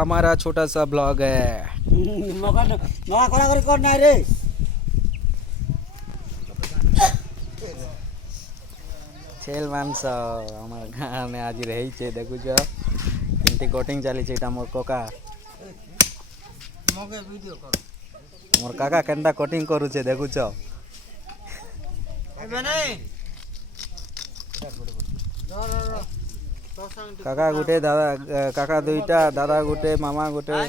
हमारा छोटा सा ब्लॉग है। नवा करा कर कर ना रे छेल मांस हमार गाँव में आज रही छे देखुछ केमती कटिंग चली छे मोर कका मगे वीडियो कर मोर काका केनता कटिंग करू छे देखुछ एबे नहीं काका गुटे दादा काका दुईटा दादा गुटे मामा गुटे